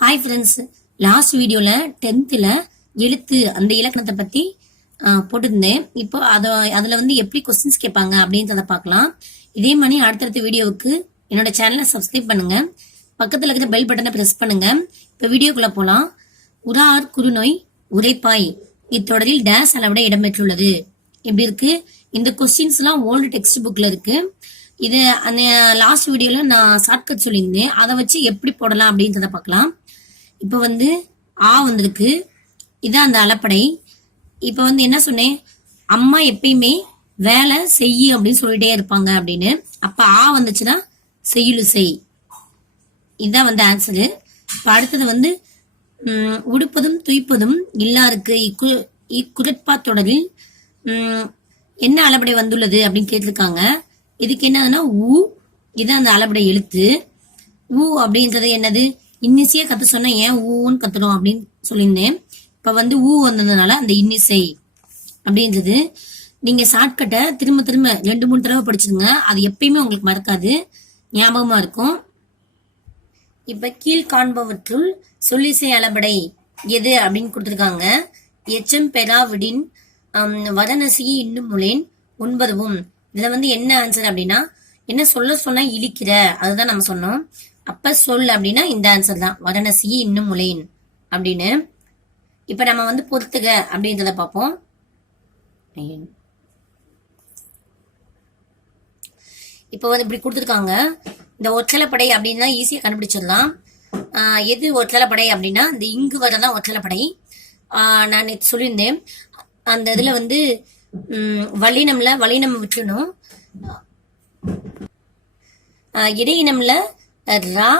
Hi friends, last வீடியோல 10th எழுத்து அந்த இலக்கணத்தை பத்தி போட்டிருந்தேன். இப்போ அதுல வந்து எப்படி கொஸ்டின்ஸ் கேட்பாங்க அப்படின்றத பார்க்கலாம். இதே மாதிரி அடுத்தடுத்த வீடியோவுக்கு என்னோட சேனலை சப்ஸ்கிரைப் பண்ணுங்க, பக்கத்துல இருக்கிற பெல் பட்டனை பிரஸ் பண்ணுங்க. இப்ப வீடியோக்குள்ள போலாம். உரார் குறுநோய் உரைப்பாய் இத்தொடரில் டேஸ் அளவிட இடம்பெற்றுள்ளது. எப்படி இருக்கு? இந்த கொஸ்டின்ஸ் எல்லாம் ஓல்டு டெக்ஸ்ட் புக்ல இருக்கு. இது அந்த லாஸ்ட் வீடியோல நான் ஷார்ட்கட் சொல்லியிருந்தேன், அதை வச்சு எப்படி போடலாம் அப்படின்றத பார்க்கலாம். இப்ப வந்து வந்திருக்கு, இதான் அந்த அளப்படை. இப்ப வந்து என்ன சொன்னேன், அம்மா எப்பயுமே வேலை செய்யு அப்படின்னு சொல்லிட்டே இருப்பாங்க அப்படின்னு. அப்ப வந்துச்சுன்னா செய்யுளு செய், இதுதான் வந்து ஆன்சரு. இப்ப அடுத்தது வந்து உடுப்பதும் துய்ப்பதும் இல்லாருக்கு இக்குரட்பா தொடரில் என்ன அளபடை வந்துள்ளது அப்படின்னு கேட்டிருக்காங்க. இதுக்கு என்னதுன்னா இதான் அந்த அளபடை எழுத்து. அப்படின்றது என்னது? இன்னிசையா கத்து சொன்ன ஏன் ஊன்னு கத்துறோம் அப்படின்னு சொல்லியிருந்தேன். இப்ப வந்து வந்ததுனால அந்த இன்னிசை அப்படின்றது. நீங்க ஷார்ட்கட்டை திரும்ப திரும்ப 2-3 தடவை படிச்சிருங்க, அது எப்பயுமே உங்களுக்கு மறக்காது, ஞாபகமா இருக்கும். இப்ப கீழ் காண்பவற்றுள் சொல்லிசை அளபடை எது அப்படின்னு கொடுத்திருக்காங்க. எச்சம் பெறாவிடின் வதனசியை இன்னும் முளேன் 9வும். இதுல வந்து என்ன ஆன்சர் அப்படின்னா, என்ன சொல்ல சொன்னா இழிக்கிற, அதுதான் நம்ம சொன்னோம். அப்ப சொல் அப்படின்னா இந்த ஆன்சர் தான், வரணசி இன்னும் முளேன் அப்படின்னு. இப்ப நம்ம வந்து பொறுத்துக அப்படின்றத பார்ப்போம். இப்ப வந்து இப்படி கொடுத்துருக்காங்க. இந்த ஒற்றலைப்படை அப்படின்னா ஈஸியா கண்டுபிடிச்சிடலாம். எது ஒற்றலைப்படை அப்படின்னா இந்த இங்கு வரதான் ஒற்றலைப்படை. நான் சொல்லியிருந்தேன், அந்த இதுல வந்து வல்லினம் விட்டுணும், இடையினம்ல ரா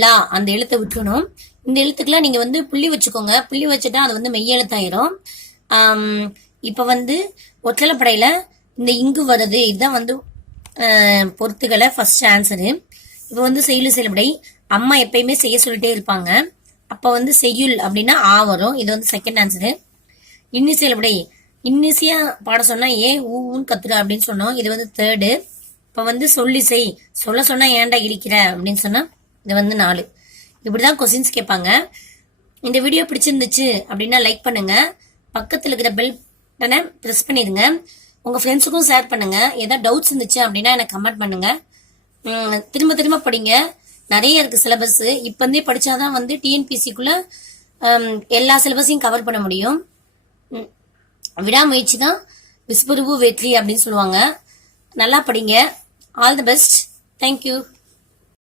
லா அந்த எழுத்தை விட்டுணும். இந்த எழுத்துக்கெல்லாம் நீங்க வந்து புள்ளி வச்சுக்கோங்க, புள்ளி வச்சுட்டா அது வந்து மெய்யெழுத்தாயிரும். இப்ப வந்து ஒற்றலைப்படையில இந்த இங்கு வருது, இதுதான் வந்து பொறுத்துக்களை ஃபர்ஸ்ட் ஆன்சரு. இப்ப வந்து செய்யுள் செயல்படை, அம்மா எப்பயுமே செய்ய சொல்லிட்டே இருப்பாங்க, அப்ப வந்து செய்யுள் அப்படின்னா வரும், இது வந்து செகண்ட் ஆன்சரு. இன்னி செயல்படை, இன்னிசையா பாட சொன்னா ஏன் ஊன்னு கத்துற அப்படின்னு சொன்னோம், இது வந்து தேர்டு. இப்ப வந்து சொல்லிசை, சொல்ல சொன்னா ஏன்டா இருக்கிற அப்படின்னு சொன்னா இது வந்து 4. இப்படிதான் கொஸ்டின்ஸ் கேட்பாங்க. இந்த வீடியோ பிடிச்சிருந்துச்சு அப்படின்னா லைக் பண்ணுங்க, பக்கத்துல இருக்கிற பெல் பட்டனை பிரஸ் பண்ணிடுங்க, உங்க ஃப்ரெண்ட்ஸுக்கும் ஷேர் பண்ணுங்க. ஏதாவது டவுட்ஸ் இருந்துச்சு அப்படின்னா எனக்கு கமெண்ட் பண்ணுங்க. திரும்ப திரும்ப படிங்க, நிறைய இருக்கு சிலபஸ். இப்ப இருந்தே படிச்சாதான் வந்து டிஎன்பிசிக்குள்ள எல்லா சிலபஸையும் கவர் பண்ண முடியும். விடாமுயற்சி தான் விஸ்வரூப வெற்றி அப்படின்னு சொல்லுவாங்க. நல்லா படிங்க. All the best. தேங்க்யூ.